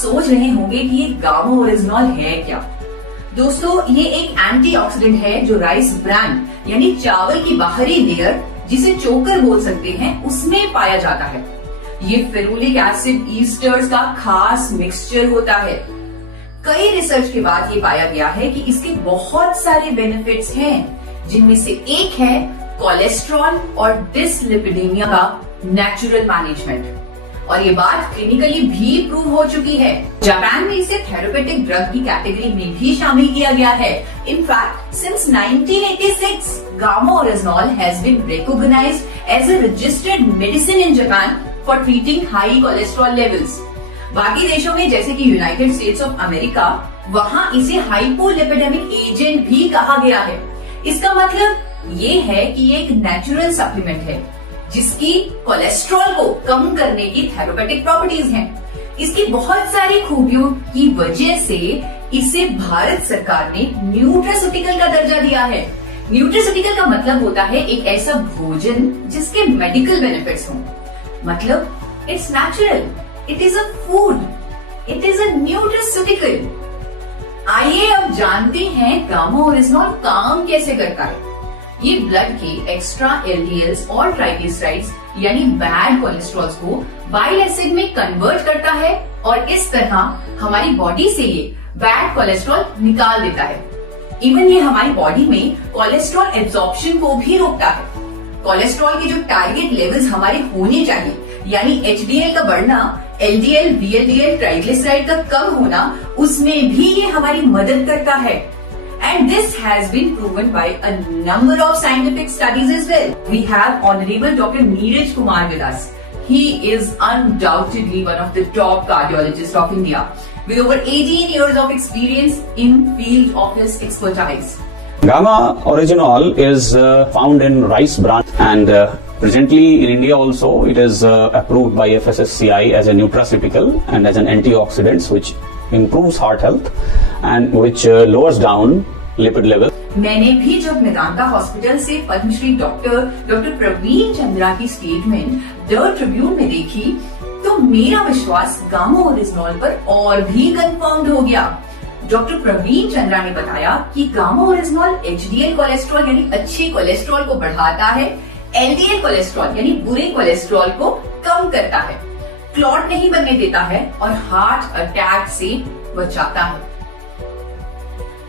सोच रहे होंगे कि ये गामा ओरिजिनॉल है क्या। दोस्तों, ये एक एंटीऑक्सीडेंट है जो राइस ब्रान यानी चावल की बाहरी लेयर, जिसे चोकर बोल सकते हैं, उसमें पाया जाता है। ये फेरुलिक एसिड ईस्टर्स का खास मिक्सचर होता है। कई रिसर्च के बाद ये पाया गया है कि इसके बहुत सारे बेनिफिट्स हैं, जिनमें से एक है कोलेस्ट्रॉल और डिसलिपिडीमिया का नेचुरल मैनेजमेंट। और ये बात क्लिनिकली भी प्रूव हो चुकी है। जापान में इसे थेरेपेटिक ड्रग की कैटेगरी में भी शामिल किया गया है। In fact since 1986 gamma oryzanol has been recognised as a registered medicine in Japan for treating high cholesterol levels. बाकी देशों में जैसे कि यूनाइटेड स्टेट्स ऑफ अमेरिका, वहां इसे हाइपोलिपिडेमिक एजेंट भी कहा गया है। इसका मतलब ये है कि ये एक नेचुरल सप्लीमेंट है जिसकी कोलेस्ट्रॉल को कम करने की थेरेपेटिक प्रॉपर्टीज हैं। इसकी बहुत सारी खूबियों की वजह से इसे भारत सरकार ने न्यूट्रास्यूटिकल का दर्जा दिया है। न्यूट्रास्यूटिकल का मतलब होता है एक ऐसा भोजन जिसके मेडिकल बेनिफिट्स हों। मतलब it's natural, it is a food, it is a nutraceutical. आइए अब जानते हैं गामा ओरिजिनॉल काम कैसे करता है। ये ब्लड के एक्स्ट्रा एलडीएल्स और ट्राइग्लिसराइड्स यानी बैड कोलेस्ट्रॉल्स को बाइल एसिड में कन्वर्ट करता है और इस तरह हमारी बॉडी से ये बैड कोलेस्ट्रॉल निकाल देता है। इवन ये हमारी बॉडी में कोलेस्ट्रॉल एब्जॉर्प्शन को भी रोकता है। कोलेस्ट्रॉल के जो टारगेट लेवल्स हमारे होने चाहिए, यानी एचडीएल का बढ़ना, एलडीएल, वीएलडीएल, ट्राइग्लिसराइड का कम होना, उसमें भी ये हमारी मदद करता है। And this has been proven by a number of scientific studies as well. We have Honorable Dr. Neeraj Kumar with us. He is undoubtedly one of the top cardiologists of India, with over 18 years of experience in field of his expertise. Gamma orygenol is found in rice bran, and presently in India also it is approved by FSSCI as a nutraceutical and as an antioxidant, which improves heart health and which lowers down lipid level. मैंने भी जब Medanta hospital से Padmashri doctor Praveen Chandra की statement the Tribune में देखी, तो मेरा विश्वास गामा ओरिजिनॉल पर और भी कंफर्म्ड हो गया। डॉक्टर प्रवीण चंद्रा ने बताया कि गामा ओरिजिनॉल एचडीएल कोलेस्ट्रॉल यानी अच्छे कोलेस्ट्रॉल को बढ़ाता है, एलडीएल कोलेस्ट्रॉल यानी बुरे कोलेस्ट्रॉल को कम करता है, क्लॉट नहीं बनने देता है और हार्ट अटैक से बचाता है।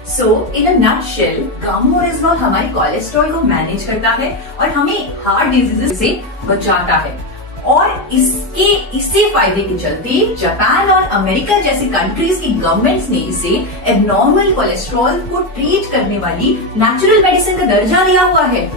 सो इन अ नटशेल, गामा ओरिजिनॉल हमारे कोलेस्ट्रॉल को मैनेज करता है और हमें हार्ट डिजीजेस से बचाता है। और इससे फायदे के चलते जापान और अमेरिका जैसी कंट्रीज की गवर्नमेंट्स ने इसे एबनॉर्मल कोलेस्ट्रॉल को ट्रीट करने वाली नेचुरल मेडिसिन का दर्जा दिया हुआ है।